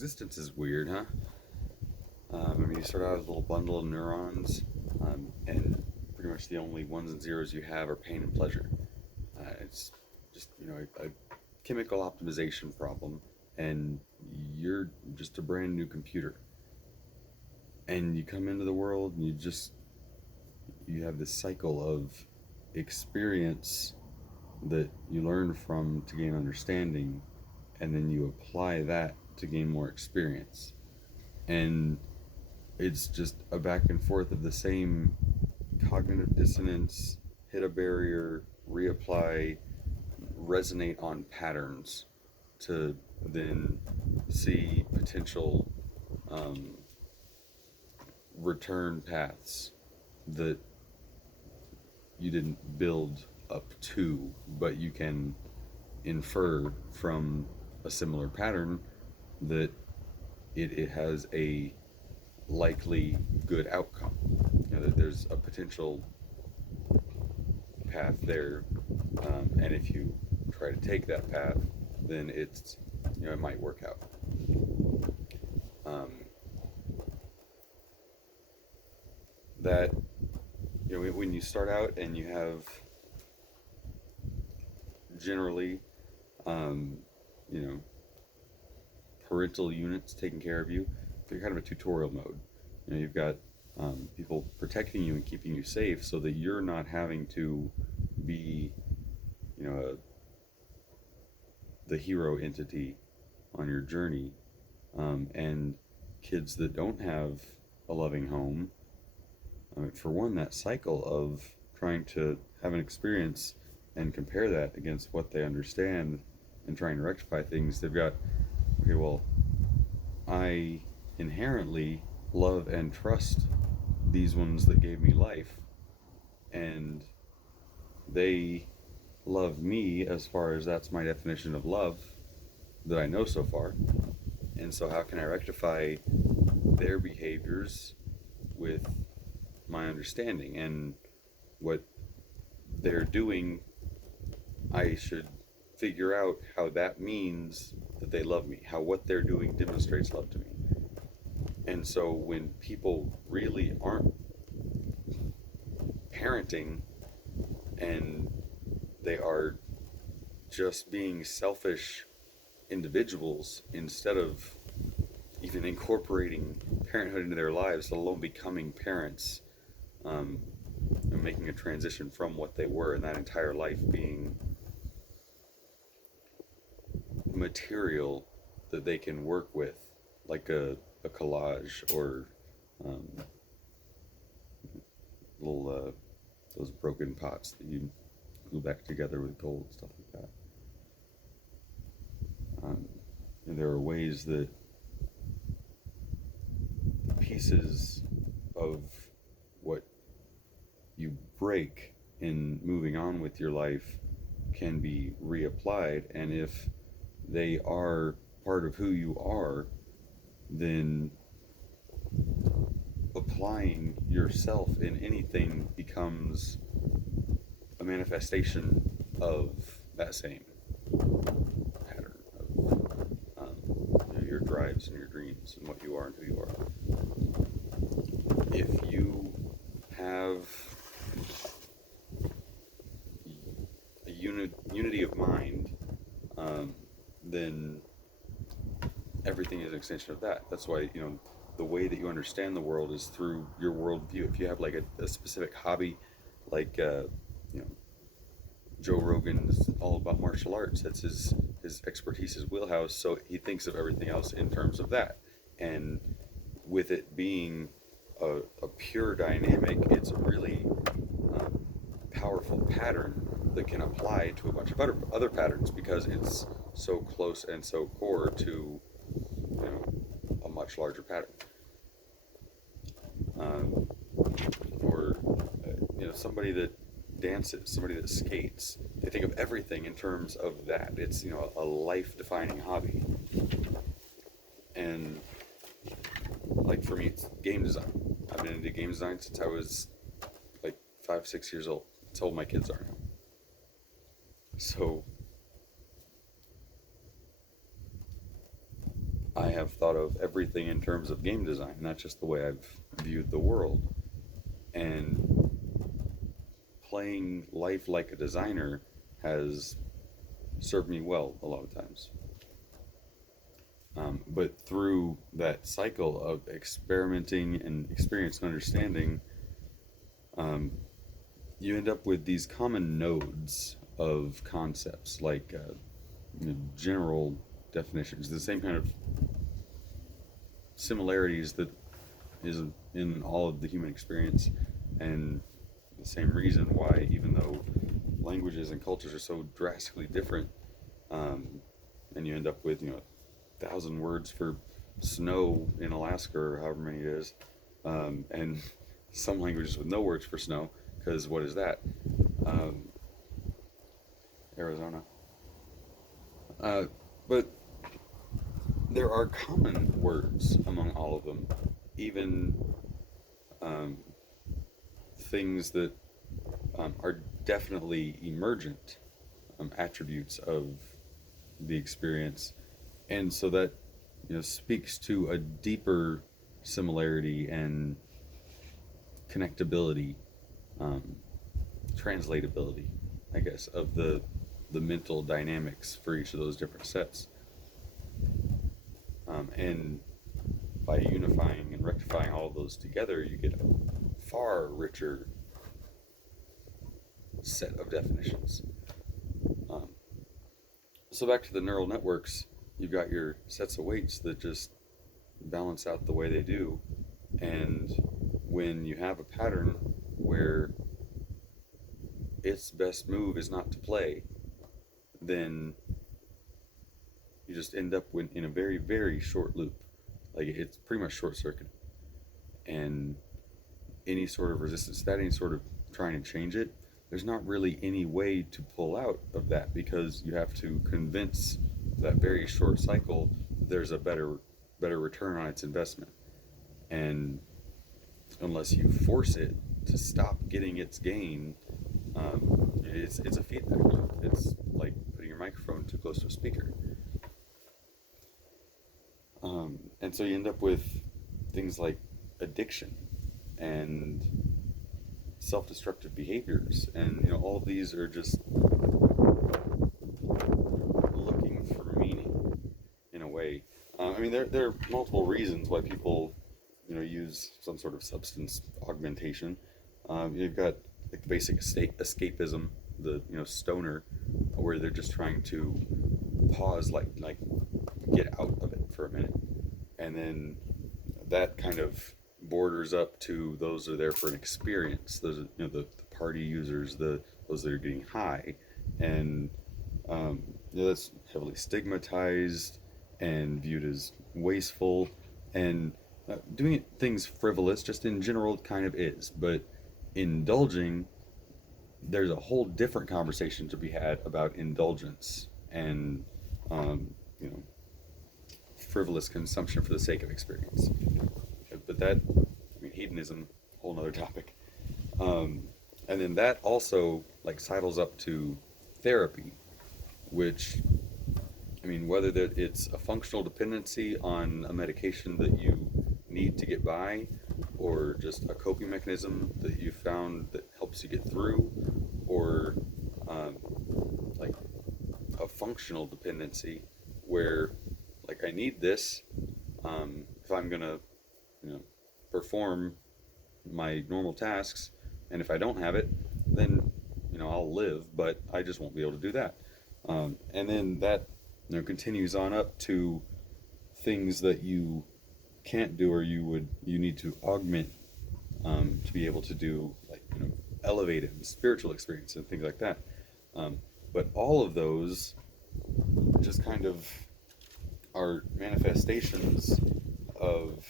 Existence is weird, huh? You start out as a little bundle of neurons, and pretty much the only ones and zeros you have are pain and pleasure. It's just, a chemical optimization problem, and you're just a brand new computer. And you come into the world, and you have this cycle of experience that you learn from to gain understanding, and then you apply that to gain more experience. And it's just a back and forth of the same cognitive dissonance, hit a barrier, reapply, resonate on patterns to then see potential um, return paths that you didn't build up to, but you can infer from a similar pattern that it has a likely good outcome. That there's a potential path there, and if you try to take that path, then it might work out. Um, that when you start out and you have generally, um, you know, parental units taking care of you, you're kind of a tutorial mode. You've got people protecting you and keeping you safe so that you're not having to be, the hero entity on your journey. And kids that don't have a loving home, for one, that cycle of trying to have an experience and compare that against what they understand and trying to rectify things, they've got, okay, well, I inherently love and trust these ones that gave me life, and they love me as far as that's my definition of love that I know so far. And so, how can I rectify their behaviors with my understanding? And what they're doing, I should figure out how that means that they love me, how what they're doing demonstrates love to me. And so when people really aren't parenting and they are just being selfish individuals instead of even incorporating parenthood into their lives, let alone becoming parents, and making a transition from what they were and that entire life being material that they can work with, like a collage or um, little those broken pots that you glue back together with gold, stuff like that. And there are ways that the pieces of what you break in moving on with your life can be reapplied, and if they are part of who you are, then applying yourself in anything becomes a manifestation of that same pattern of your drives and your dreams and what you are and who you are. If you have a unity of mind, then everything is an extension of that. That's why, the way that you understand the world is through your worldview. If you have like a specific hobby, like Joe Rogan is all about martial arts. That's his expertise, his wheelhouse. So he thinks of everything else in terms of that. And with it being a pure dynamic, it's a really powerful pattern that can apply to a bunch of other patterns because it's so close and so core to a much larger pattern. Or somebody that dances, somebody that skates, they think of everything in terms of that. It's a life-defining hobby. And like for me, it's game design. I've been into game design since I was like 5, 6 years old. That's how old my kids are now. So I have thought of everything in terms of game design, and that's just the way I've viewed the world. And playing life like a designer has served me well a lot of times. But through that cycle of experimenting and experience and understanding, um, you end up with these common nodes of concepts, like general definitions, the same kind of similarities that is in all of the human experience, and the same reason why, even though languages and cultures are so drastically different, um, and you end up with 1,000 words for snow in Alaska or however many it is, and some languages with no words for snow, because what is that? Um, Arizona. Uh, but there are common words among all of them, even um, things that are definitely emergent attributes of the experience, and so that speaks to a deeper similarity and connectability, um, translatability, I guess, of the mental dynamics for each of those different sets. And by unifying and rectifying all of those together, you get a far richer set of definitions. Um, so back to the neural networks, you've got your sets of weights that just balance out the way they do. And when you have a pattern where its best move is not to play, then you just end up in a very, very short loop. Like, it's pretty much short circuit. And any sort of resistance to that, any sort of trying to change it, there's not really any way to pull out of that, because you have to convince that very short cycle that there's a better return on its investment. And unless you force it to stop getting its gain, it's a feedback loop. It's like putting your microphone too close to a speaker. And so you end up with things like addiction and self-destructive behaviors, and all of these are just looking for meaning in a way. I mean, there are multiple reasons why people use some sort of substance augmentation. You've got like the basic escapism, the stoner, where they're just trying to pause, like get out of it for a minute, and then that kind of borders up to those that are there for an experience. Those are, the party users, those that are getting high, and that's heavily stigmatized and viewed as wasteful, and doing things frivolous just in general kind of is. But indulging, there's a whole different conversation to be had about indulgence and um, you know frivolous consumption for the sake of experience. But that, I mean, hedonism, whole nother topic. And then that also like sidles up to therapy, which, I mean, whether that it's a functional dependency on a medication that you need to get by, or just a coping mechanism that you found that helps you get through, or um, like a functional dependency where like I need this if I'm gonna perform my normal tasks, and if I don't have it, then I'll live, but I just won't be able to do that. And then that continues on up to things that you can't do, or you need to augment to be able to do, like elevated spiritual experience and things like that. But all of those just kind of are manifestations of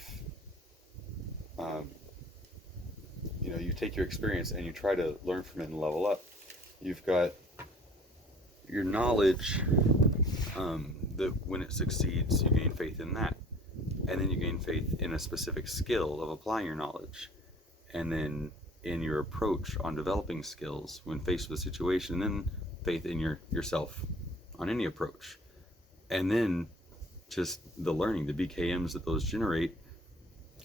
you take your experience and you try to learn from it and level up. You've got your knowledge, that when it succeeds, you gain faith in that. And then you gain faith in a specific skill of applying your knowledge. And then in your approach on developing skills when faced with a situation, and then faith in yourself on any approach. And then just the learning, the BKMs that those generate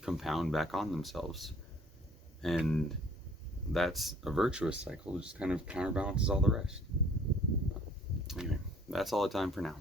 compound back on themselves. And that's a virtuous cycle, it just kind of counterbalances all the rest. Anyway, that's all the time for now.